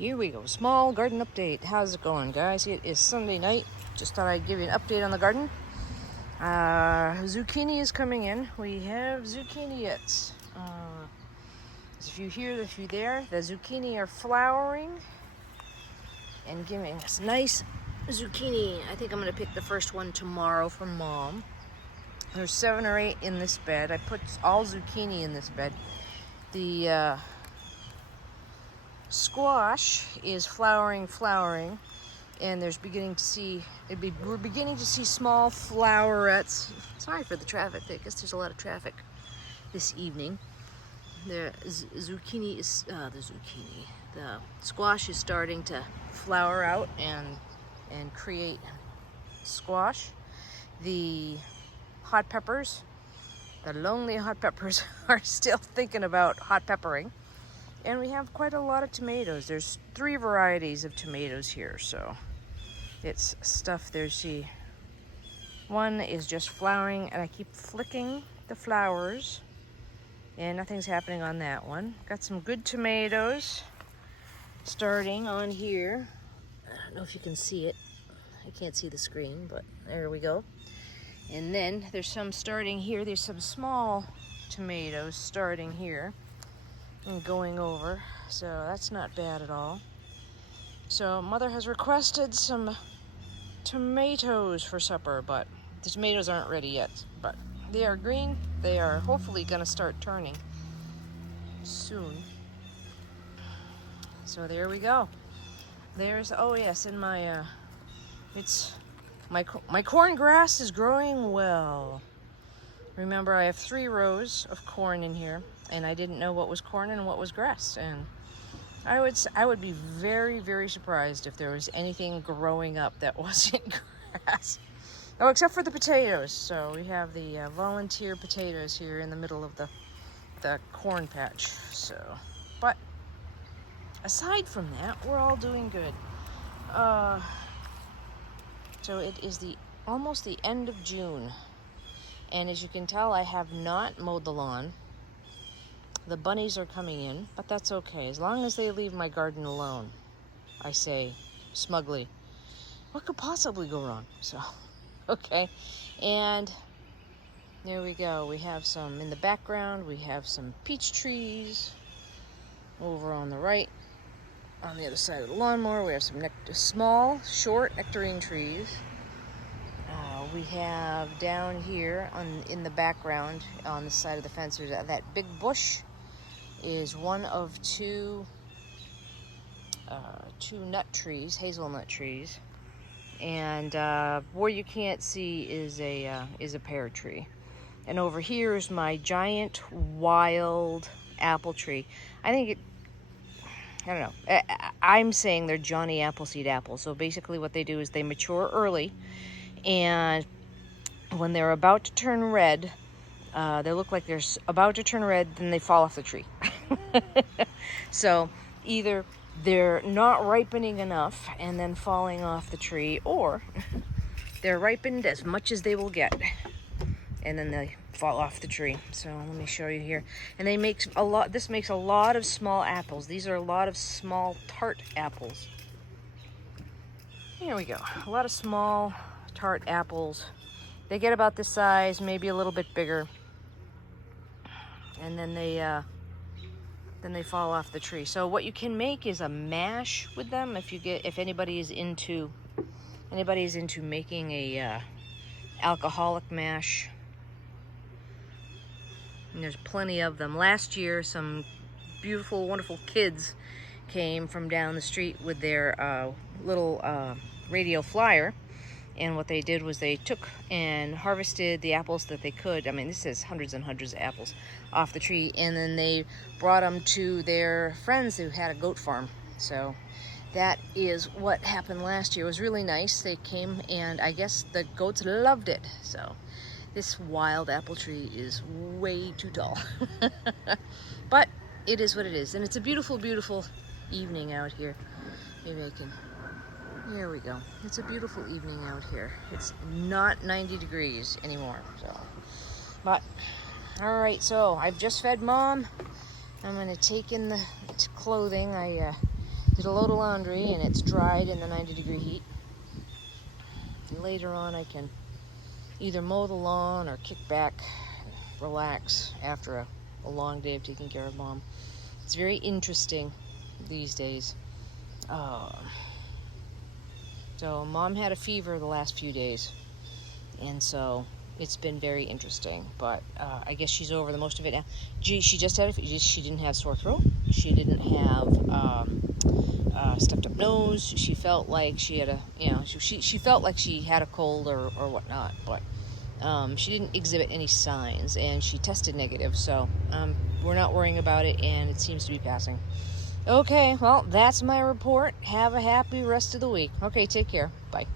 Here we go. Small garden update. How's it going, guys? It is Sunday night. Just thought I'd give you an update on the garden. Zucchini is coming in. We have zucchini yet. There's a few here, there's a few there. The zucchini are flowering and giving us nice zucchini. I think I'm going to pick the first one tomorrow from Mom. There's 7 or 8 in this bed. I put all zucchini in this bed. The squash is flowering, and we're beginning to see small flowerets. Sorry for the traffic. I guess there's a lot of traffic this evening. The squash is starting to flower out and create squash. The hot peppers, the lonely hot peppers, are still thinking about hot peppering. And we have quite a lot of tomatoes. There's 3 varieties of tomatoes here, so it's stuff. One is just flowering, and I keep flicking the flowers, and nothing's happening on that one. Got some good tomatoes starting on here. I don't know if you can see it. I can't see the screen, but there we go. And then there's some starting here. There's some small tomatoes starting here and going over, so that's not bad at all. So Mother has requested some tomatoes for supper, but the tomatoes aren't ready yet, but they are green. They are hopefully gonna start turning soon. So there we go. There's, oh yes, and my corn grass is growing well. Remember, I have 3 rows of corn in here, and I didn't know what was corn and what was grass. And I would be very, very surprised if there was anything growing up that wasn't grass. Oh, except for the potatoes. So we have the volunteer potatoes here in the middle of the corn patch. So, but aside from that, we're all doing good. So it is almost the end of June. And as you can tell, I have not mowed the lawn. The bunnies are coming in, but that's okay. As long as they leave my garden alone, I say smugly. What could possibly go wrong? So, okay. And there we go. We have some in the background. We have some peach trees over on the right. On the other side of the lawnmower, we have some small, short nectarine trees. We have down here in the background on the side of the fence, there's that big bush is one of 2 nut trees, hazelnut trees, and where you can't see is a pear tree. And over here is my giant wild apple tree. I don't know. I'm saying they're Johnny Appleseed apples. So basically what they do is they mature early, and when they're about to turn red, they look like they're about to turn red, then they fall off the tree. So either they're not ripening enough and then falling off the tree, or they're ripened as much as they will get and then they fall off the tree. So let me show you here. And this makes a lot of small apples. These are a lot of small tart apples. Here we go. A lot of small tart apples. They get about this size, maybe a little bit bigger, and then they fall off the tree. So what you can make is a mash with them. If anybody is into making a alcoholic mash, and there's plenty of them. Last year, some beautiful, wonderful kids came from down the street with their little radio flyer. And what they did was they took and harvested the apples that they could. I mean, this is hundreds and hundreds of apples off the tree. And then they brought them to their friends who had a goat farm. So that is what happened last year. It was really nice. They came, and I guess the goats loved it. So this wild apple tree is way too tall. But it is what it is. And it's a beautiful, beautiful evening out here. Maybe I can... Here we go. It's a beautiful evening out here. It's not 90 degrees anymore, so. But, all right, so I've just fed Mom. I'm going to take in the clothing. did a load of laundry and it's dried in the 90-degree heat. And later on I can either mow the lawn or kick back, relax after a long day of taking care of Mom. It's very interesting these days. So Mom had a fever the last few days, and so it's been very interesting, but I guess she's over the most of it now. She just had she didn't have sore throat. She didn't have stuffed up nose. She felt like she had she felt like she had a cold or whatnot, but she didn't exhibit any signs, and she tested negative, so we're not worrying about it, and it seems to be passing. Okay, well, that's my report. Have a happy rest of the week. Okay, take care. Bye.